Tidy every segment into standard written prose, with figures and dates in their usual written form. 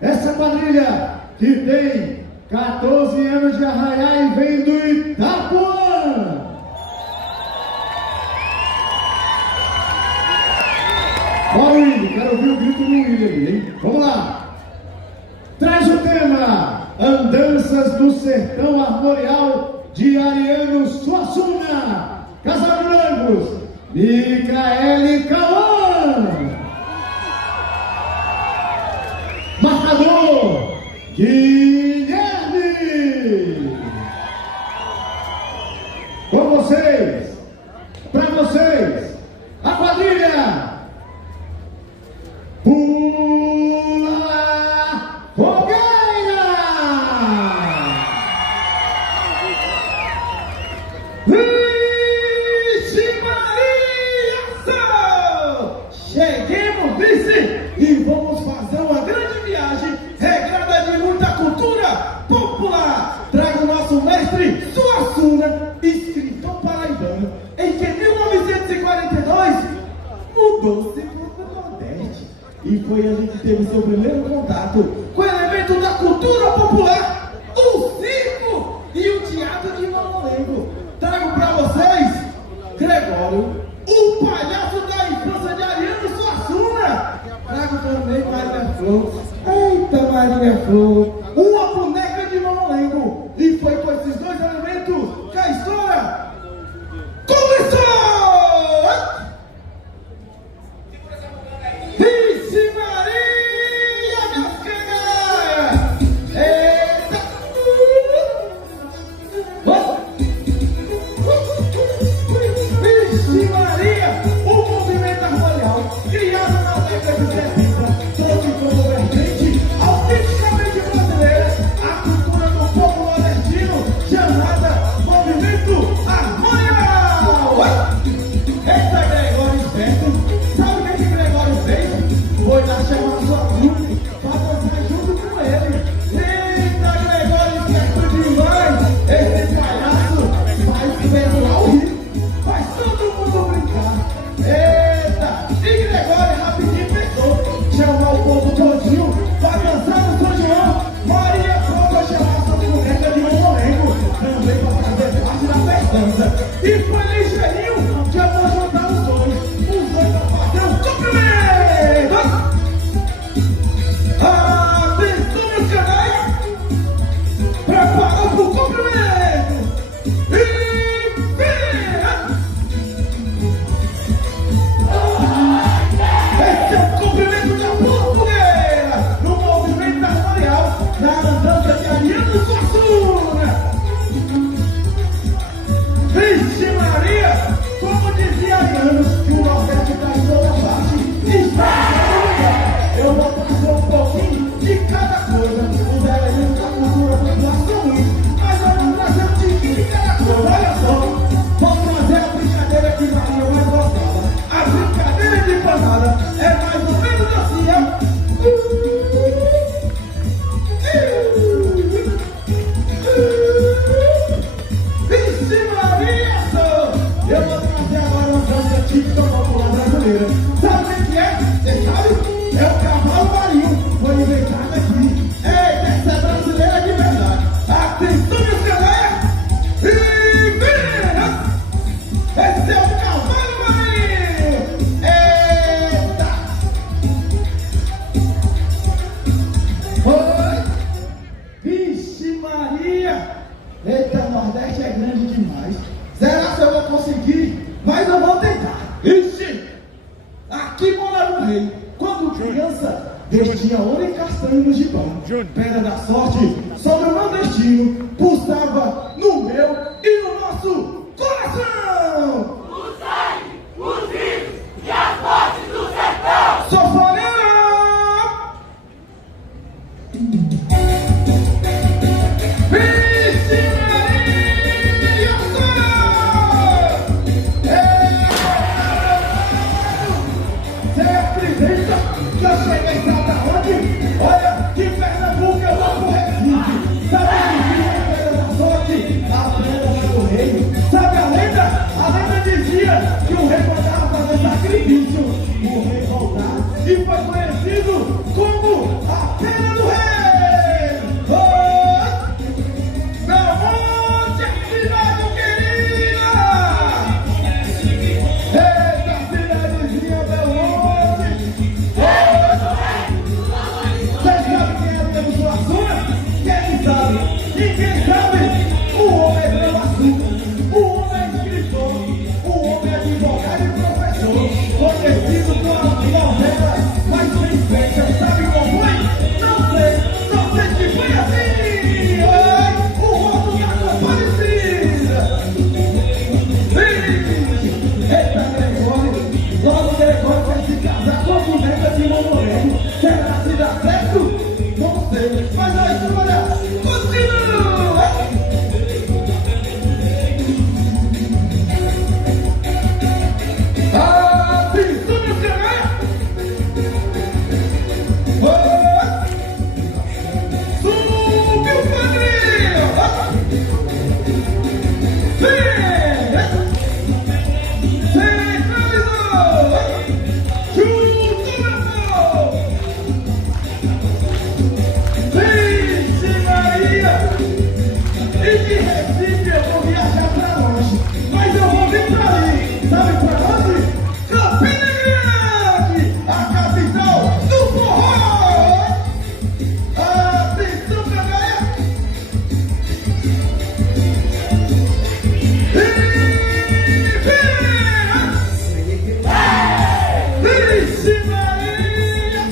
Essa quadrilha que tem 14 anos de arraiá e vem do Itapuã. Ó, Willi, quero ouvir o grito do Willi ali, hein? Vamos lá. Traz o tema Andanças do Sertão Armorial de Ariano Suassuna. Casal de noivos, Micaele Cauã. Marcador, Guilherme. Com vocês, para vocês, a quadrilha Pula Fogueira. Vixe Maria, cheguemos, vice, e vamos fazer uma grande viagem regrada de muita cultura popular. Trago o nosso mestre Suassuna, escritor paraibano, em que em 1942 mudou-se para o Nordeste. E foi ali que teve seu primeiro contato com o elemento da cultura popular, o circo e o teatro de Mamulengo. Trago para vocês Gregório, o palhaço da infância de Ariano Suassuna. Trago também Maria Flor. Eita, Maria Flor, uma boneca de Mamulengo. E foi com esses dois elementos que a história começou! Vixe Maria, meus canalhas! Eita! Vixe Maria, o movimento armorial, criado na década de 70, trouxe como vertente autenticamente brasileira a cultura do povo nordestino, chamada Movimento Armorial! Eita, Gregório esperto! Sabe o que Gregório fez? Foi lá chamar sua trupe para dançar junto com ele. Eita, Gregório esperto demais! Esse palhaço faz o pessoal rir, faz todo mundo brincar. Eita! E Gregório rapidinho pensou, chamar o povo todinho para dançar no São João. Maria Flor vai chamar sua boneca de Mamulengo também para fazer parte da festança. E foi ligeirinho que eu vou juntar os dois para fazer um cumprimento. Atenção, meus canais, preparado para o cumprimento. E vira! Esse é o cumprimento da Fogueira no movimento armorial da andança de Ariano Suassuna. Vixe Maria, como dizia Ariano, que o Nordeste está em toda parte, está em todo lugar. Eu vou trazer um pouquinho de cada coisa. Os elementos da cultura popular são muitos, mas eu vou trazer um tiquinho de cada coisa. Olha só, vou trazer a brincadeira que Maria mais gostava. A brincadeira de panada é mais ou menos assim, ó. Vixe Maria, eu vou trazer agora uma dança típica popular brasileira. Sabe o que é? Você sabe? É o cavalo marinho. Foi inventado aqui. Eita, essa é brasileira de verdade. Atenção, meus canais! E vira! Esse é o cavalo marinho! Eita! Oi! Vixe Maria! Eita, o Nordeste é grande demais. Será que eu vou conseguir? Mas eu vou tentar. Ixi! Aqui mora o rei. Quando criança, vestia ouro e castanho no gibão. Pedra da sorte sobre o meu destino pulsava no meu e no nosso coração. O sangue, os rios e as mortes do sertão. Sou fogueira! Vixe Maria, você acredita que eu cheguei sabe aonde? Olha, de Pernambuco eu vou pro Recife. Sabe o que é Pedra da Sorte? A pedra do rei. Sabe a lenda? A lenda dizia que o rei mandava fazer sacrifício. O rei voltar e certo? Não sei, mas aí, olha, continua! Atenção, meu canal! Subiu o quadril! Centralizou! Chutou meu gol! Vixe Maria! E de Recife eu vou viajar pra longe, mas eu vou vir pra aí, sabe pra onde? Campina Grande, a capital do forró! Atenção, canalha! Vixe Maria!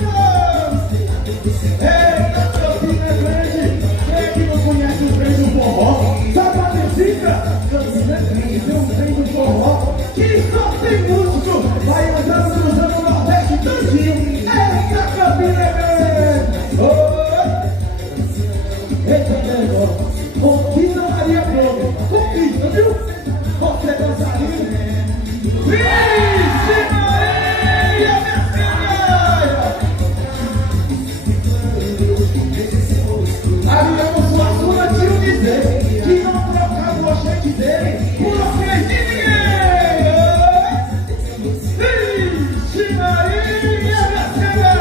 Eita, Campina Grande! Quem é que não conhece o trem do forró? Sabe a Tecica? Campina Grande tem um trem do forró que só tem músico, vai andando cruzando o Nordeste todinho. Eita, Campina Grande! Eita, melhor! Conquista Maria Flor! Conquista, viu? Você é dançarino? Vixe Maria, minha filha! Ariano Suassuna tinha o dizer que não trocava o oxente dele por oxente de ninguém! Vixe Maria, minha filha!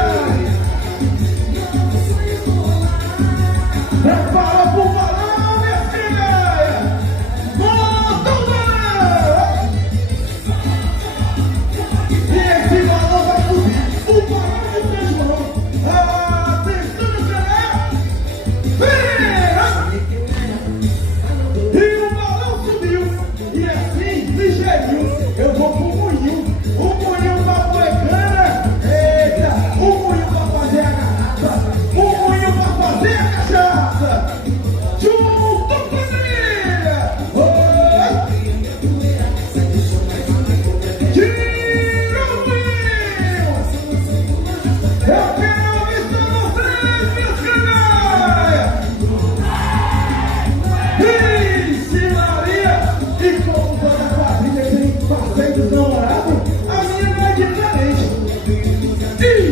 Prepara pro balão, minha filha! Monta o balão! E esse balão vai subir! O balão de São João! Atenção no canal! E o balão subiu! E assim, ligeirinho, eu vou pro moinho! O moinho pra poecana! Eita! O moinho pra fazer a garrafa! O moinho pra fazer a cachaça! Junto família! Oi! Tira o moinho! Eu quero avistar vocês, meus canalhas! Vixe Maria! E como toda quadrilha tem passeio dos namorados, a minha não é diferente!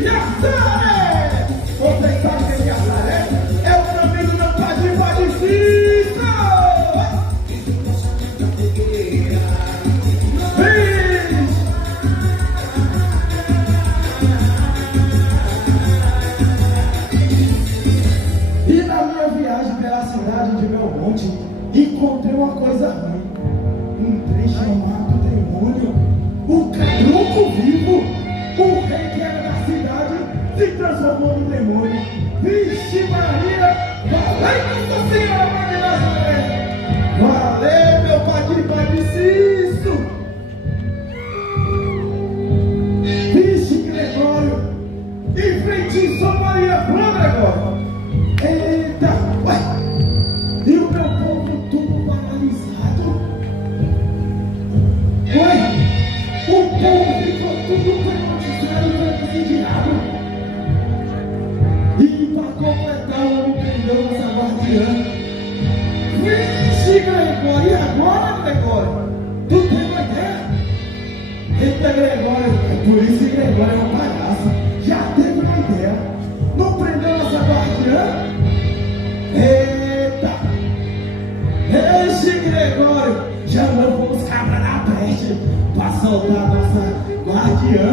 Iazaré! Vocês sabem quem é Iazaré? É o caminho do meu padrinho Padicista! E na minha viagem pela cidade de Belmonte, encontrei uma coisa ruim. Um trem chamado demônio. O cabruco vivo. O rei que era da cidade se transformou no demônio. Vixe Maria! Valeu, Nossa Senhora Mãe de Nazaré! Valeu, meu padrinho Padicisto! Vixe Gregório! Enfeitiçou Maria Flor, Gregório! Eita! Ué! E o meu povo tudo paralisado? Ué! O povo ficou tudo traumatizado e prejudicado. E para completar, o homem prendeu nossa guardiã. Vixe, Gregório! E agora, Gregório? Tu tem uma ideia? Eita, Gregório! É por isso que Gregório é um palhaço. Já teve uma ideia. Não prendeu nossa guardiã? Eita! Vixe, Gregório! Chamou os cabras na peste para soltar nossa guardiã.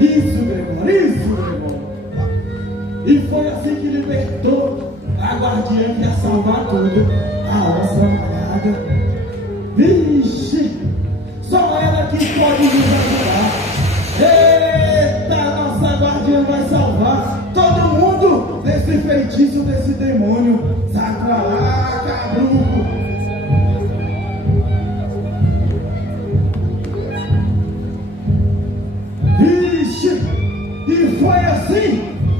Isso, Gregório! Isso, Gregório! E foi assim que libertou a guardiã que ia salvar tudo. A onça malhada. Vixe! Só ela que pode nos ajudar. Eita! Nossa guardiã vai salvar todo mundo desse feitiço, desse demônio. Sai pra lá, cabruco! Vixe! E foi assim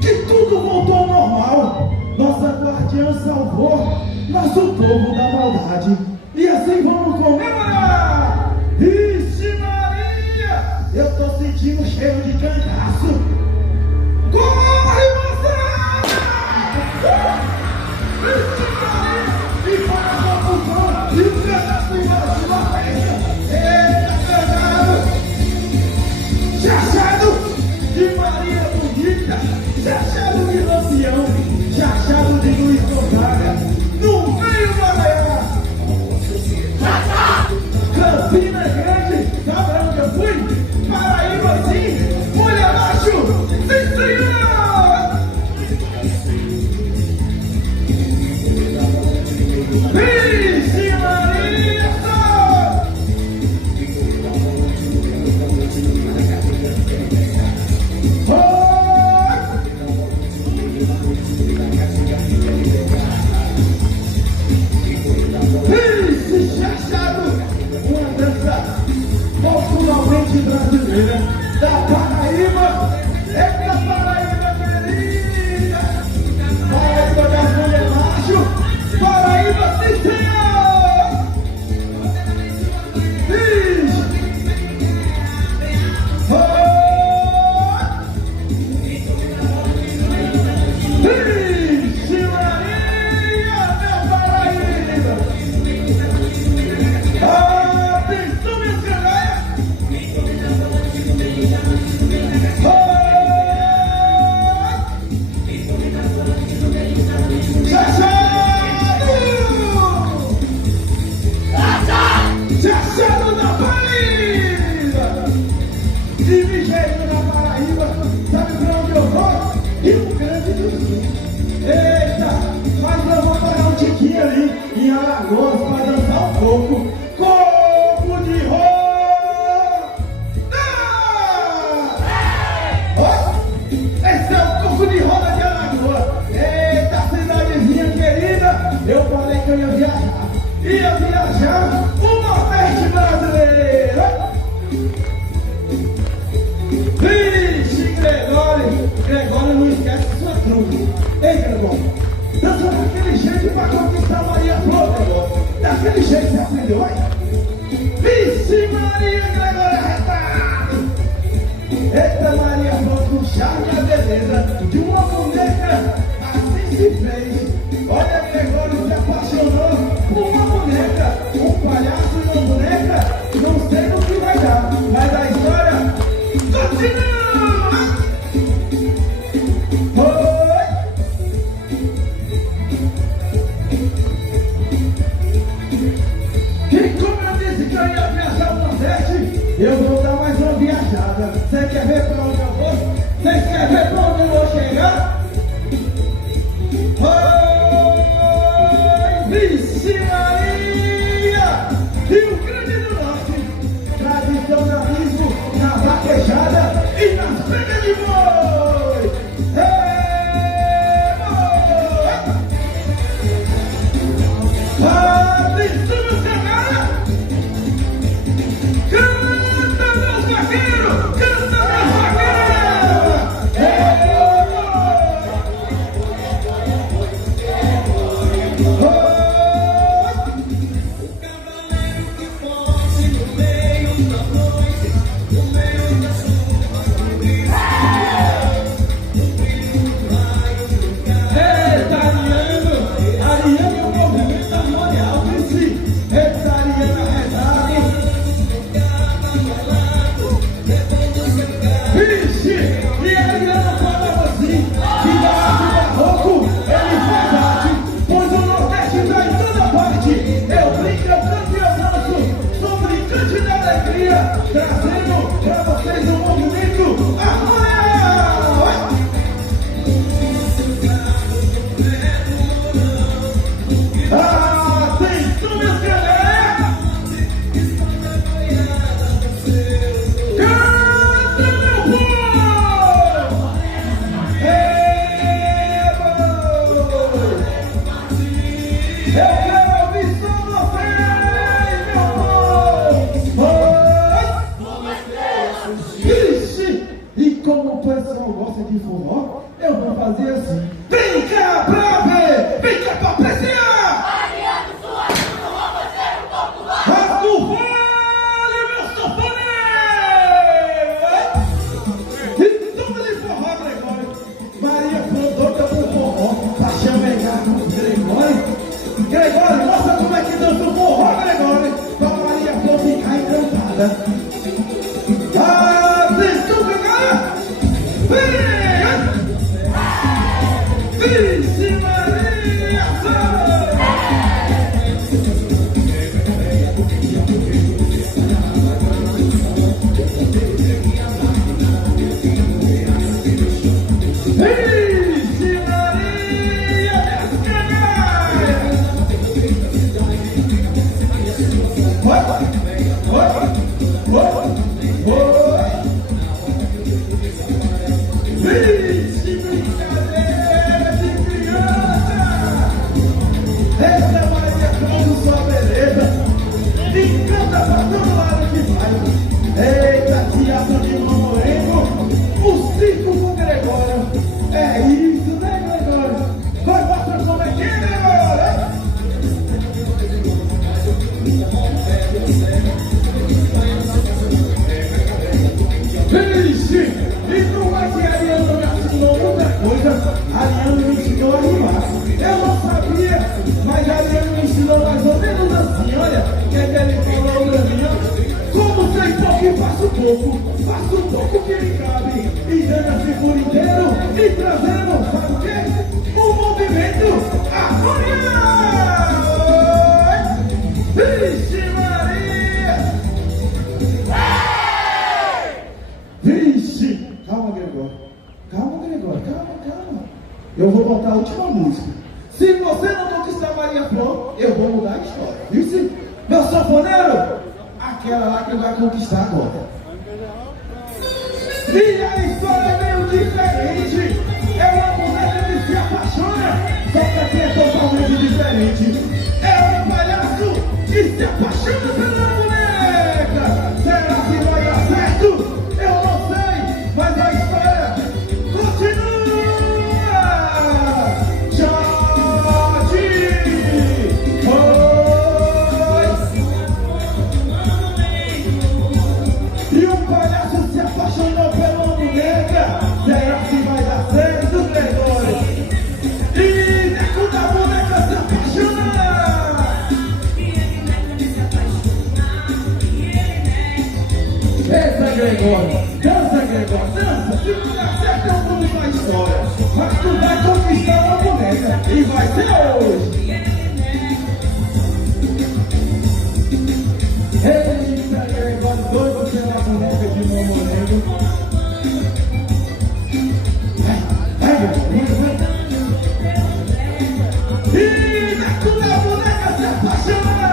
que tudo voltou ao normal. Nossa guardiã salvou nosso povo da maldade. E assim vamos comemorar! Vixe Maria! Eu tô sentindo cheiro de cangaço. Corre, Chachado de Luiz Gonzaga, no meio Balear. Campina Grande, sabe onde eu fui? Paraíba sim, olha abaixo, sim senhor! Vixe Maria! Vixe Chachado, uma dança popularmente brasileira da Paraíba. Eita Paraíba querida, Paraíba das mulheres macho, Paraíba sim senhor. Vixe. Vixe Maria, meu Paraíba. Atenção, minhas canaias. Chachado da Paraíba! De Vigério na Paraíba, sabe pra onde eu vou? Rio Grande do Sul. Eita, mas eu vou parar um tiquinho ali em Alagoas pra dançar um pouco. Corpo de roda! Esse é o corpo de roda de Alagoas. Eita, cidadezinha querida, eu falei que eu ia viajar. Ia viajar o Nordeste brasileiro. Vixe, Gregório não esquece sua truque. Ei, Gregório, dança daquele jeito pra conquistar Maria Flor, Gregório. Daquele jeito você aprendeu, vai? Vixe, Maria, Gregório arretado. Eita, Maria Flor com charme e a beleza de uma boneca, assim se fez. Olha, Gregório se apaixonou por uma boneca, um palhaço e uma boneca. Não sei no que vai dar, mas a história continua. E como eu disse que eu ia viajar ao Nordeste, eu vou dar mais uma viajada. Você quer ver pra onde eu vou? Você quer ver pra onde eu vou chegar? Vixe Maria! Rio Grande do Norte, tradicionalismo na vaquejada e nas pegas de boi! Atenção, meus camaradas! Canta, meus vaqueiros! Canta, meus vaqueiros! Trazendo pra vocês um movimento armado! Atenção, meus galera! Canta, meu povo! Eu quero ouvir só vocês, meu povo! Vixe! E como o pessoal gosta de forró, eu vou fazer assim. Vem cá pra ver! Vem cá pra apreciar! Mariano Suaço no Romanceiro Popular! Rasga o vale, meu sanfoneiro! E toma de forró, Gregório! Maria Flor doida pro forró, pra chamegar com o Gregório. Gregório, mostra como é que dança o forró, Gregório! Pra Maria Flor ficar encantada. Atenção, galera! Vem! Ariano me ensinou a rimar. Eu não sabia, mas Ariano me ensinou mais ou menos assim. Olha, o que é que ele falou pra mim? Como sei pouco e faço pouco que me cabe. E dando-se por inteiro e trazendo, sabe o quê? Um movimento harmonia! Vixe Maria! Vixe! Calma, Gregório. Calma. Eu vou botar a última música. Se você não conquistar Maria Flor, eu vou mudar a história. Viu? Meu sanfoneiro, aquela lá que vai conquistar agora. E a história é meio diferente. É uma mulher que se apaixona, só que aqui é totalmente diferente. É um palhaço que se apaixona pela boneca. Será que vai dar certo? Eu não sei, mas a história continua. Jorge! E o palhaço se apaixonou pela boneca. Será que vai dar certo, Gregório? E Neco da boneca se apaixona. Dança, Gregório, dança. Se não der certo, eu vou mudar a história. Mas tu vai conquistar uma boneca e vai ser hoje. Eita, Gregório, doido pela boneca de Mamonego. Vai, Gregório. E Neco da boneca se apaixona.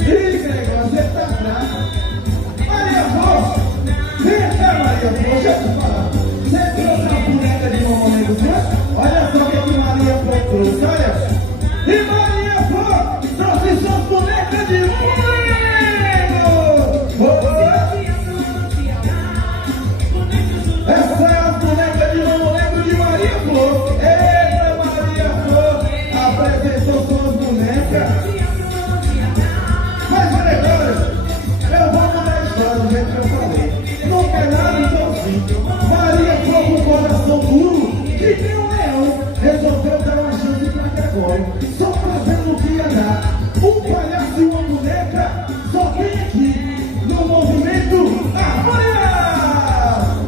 E Gregório, você tá atrás. Maria Flor, deixa eu te falar. Você trouxe a boneca de Mamonego, olha só o que Maria Flor trouxe, olha. E Maria Flor trouxe suas bonecas de Mamonego. Essa é a boneca de Mamonego de Maria Flor. Eita, Maria Flor apresentou suas bonecas. Mas, Gregório, eu vou mudar a história do jeito que eu falei. Não quer nada igualzinho. Maria Flor com o coração duro, que nem um leão, resolveu dar uma chance pra Gregório, só pra ver no que ia dar. Um palhaço e uma boneca só tem aqui, no movimento harmonia!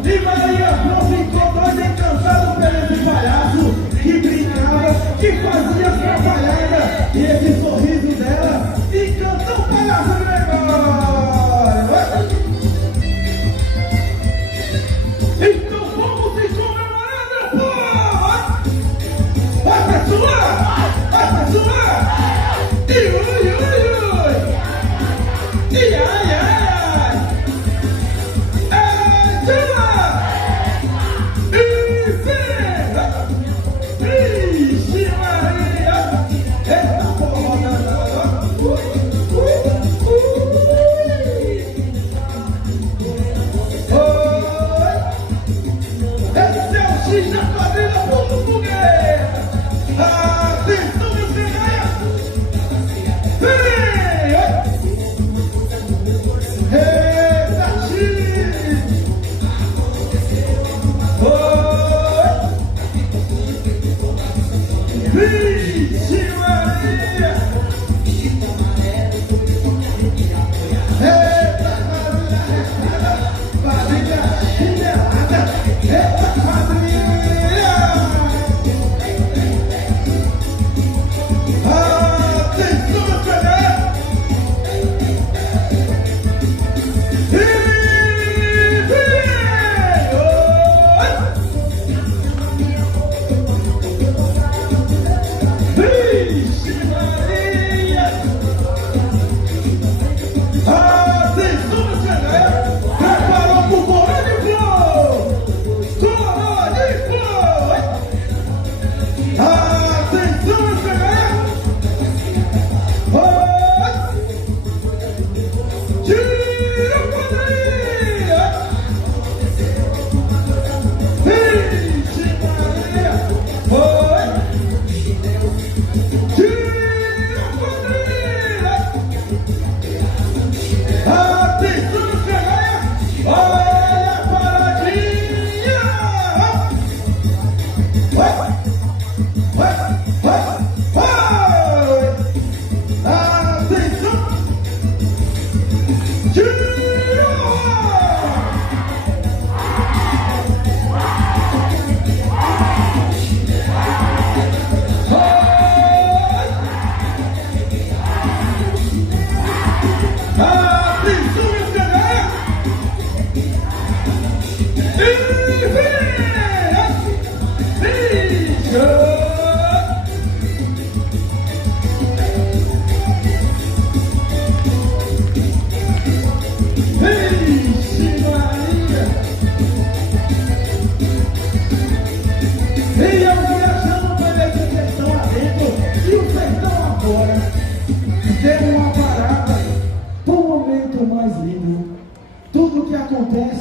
E Maria Flor ficou doida, encantada por esse palhaço que brincava, que fazia atrapalhada. E esse sorriso dela encantou o palhaço Gregório. Então vamos se comemorar, meu povo! Vai pra sua! E ui! E ai! É sua! E cena! Vixe Maria! Eita porra! Esse é o X da quadrilha Ponto Fogueira! Atenção, meus guerreiros! Eita, X! Vixe Maria! Eita, quadrilha chinelada! Eita, quadrilha! Atenção, meu canal!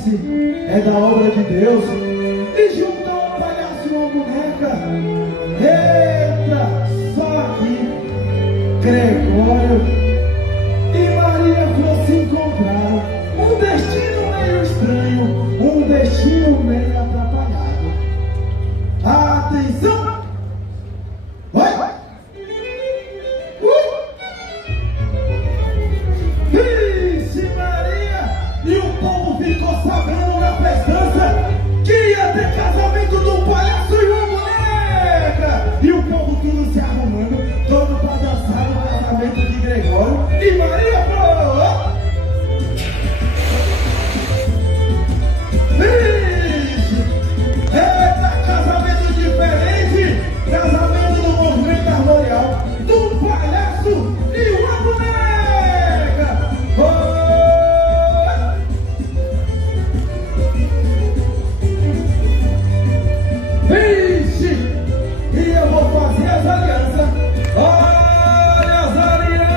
disse é da obra de Deus. E juntou um palhaço e uma boneca. Eita, só aqui Gregório e Maria foram se encontrar. Um destino meio estranho, um destino meio atrapalhado. Atenção! Vai! Vixe Maria! E o povo ficou sabendo na festança que ia ter casamento do palhaço e uma boneca! E o povo tudo se arrumando, todo para dançar no casamento de Gregório e Maria falou. Vixe! Eita, casamento diferente! Casamento do movimento armorial do palhaço e uma boneca! Vixe! E eu vou fazer as alianças! Olha as alianças!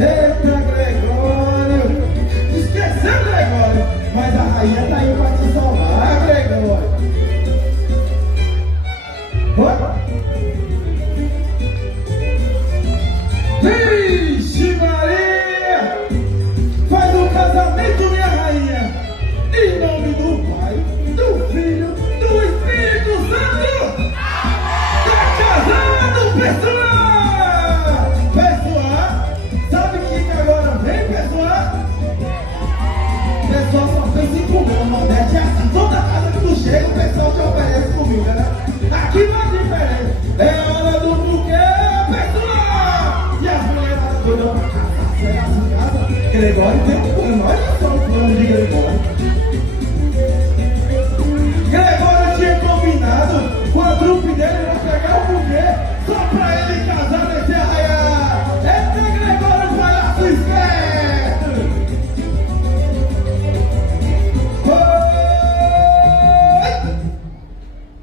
Eita, Gregório! Esqueceu, Gregório! Mas a rainha tá aí pra te salvar, Gregório! Vixe Maria! Faz um casamento, minha rainha! Em nome do Pai, do Filho, do Espírito Santo! Tá casado, pessoal! Pessoal, sabe o que agora vem, pessoal? O pessoal só pensa em comer, o Nordeste é assim. Toda casa que tu chega, o pessoal te oferece comida, né? Aqui não é diferente. É hora do buquê, pessoal! E as mulheradas doidas pra casar, chegar em casa. Gregório tem um plano, olha só o plano de Gregório. Gregório tinha combinado com a trupe dele pra pegar o buquê só pra ele casar nesse arraial. Eita, Gregório, palhaço esperto!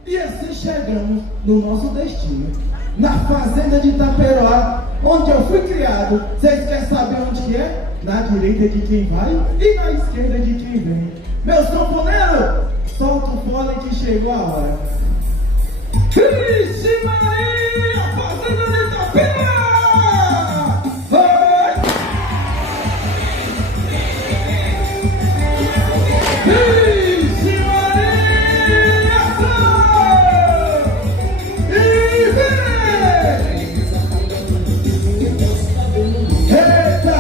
E assim chegamos no nosso destino, na fazenda de Itaperoá, onde eu fui criado. Vocês querem saber onde que é? Na direita de quem vai e na esquerda de quem vem. Meus companheiros, solta o fone que chegou a hora. Vixe Maria, fazenda de Itaperoá! Vixe Maria, e vem! Eita!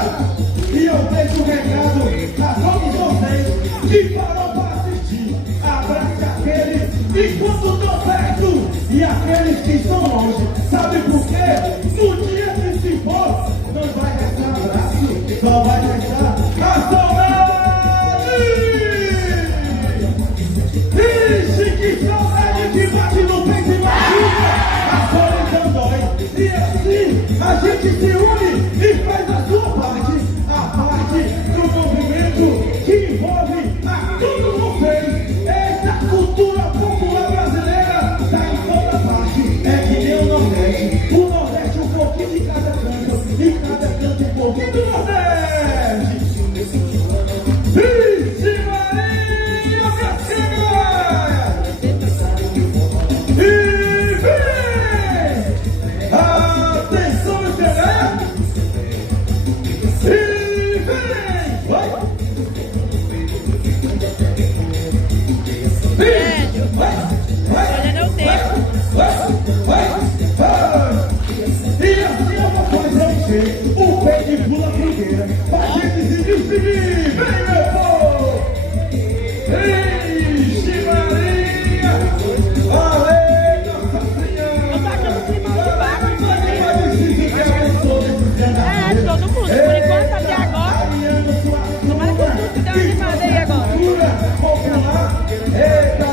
E eu deixo o recado a todos vocês que param para assistir. Abrace aqueles que quando estão perto e aqueles que estão longe. Sabe por quê? No dia que se for, não vai restar abraço, só vai restar a saudade! Vixe, que saudade que bate no peito e machuca, a solidão dói. E assim a gente se une e faz a sua parte, a parte do movimento que envolve a todos vocês. Essa cultura popular brasileira está em toda parte, é que nem o Nordeste. O Nordeste um pouquinho de cada canto e cada canto um pouquinho do Nordeste. Vixe Maria, minha senhora! E vem! Atenção, meu senhor! E vem! Vai! Olha, não tem. E assim eu vou fazer você o pé de pula fogueira pra gente se despedir. Vem, meu povo! Vixe Maria! Ale, Nossa Senhora! Eu tô achando que não de barco, inclusive. É, todo mundo. Por enquanto, até agora. Tomara que o tudo dê uma animada aí agora. Popular, eita,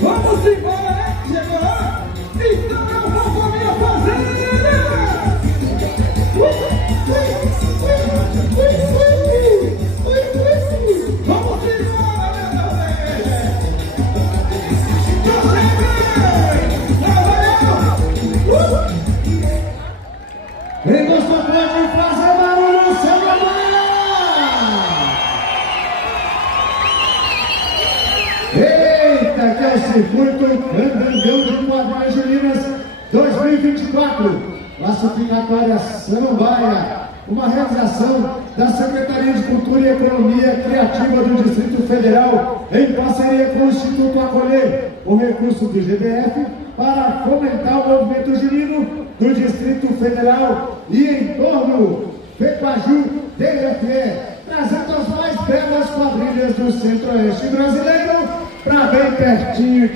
Vamos embora, né? Chegou? Então eu vou com a minha fazenda! Vamos embora, meu bem! Tô chegando! Quem gostou pode fazer barulho, seu Gabriel! Eita, que é o circuito Candangão de Quadrilhas Juninas 2024, classificatória Samambaia, uma realização da Secretaria de Cultura e Economia Criativa do Distrito Federal, em parceria com o Instituto Acolher, com recurso do GBF, para fomentar o movimento junino do Distrito Federal e em torno, Pequaju, DFE, trazendo as mais belas quadrilhas do Centro-Oeste brasileiro para bem pertinho.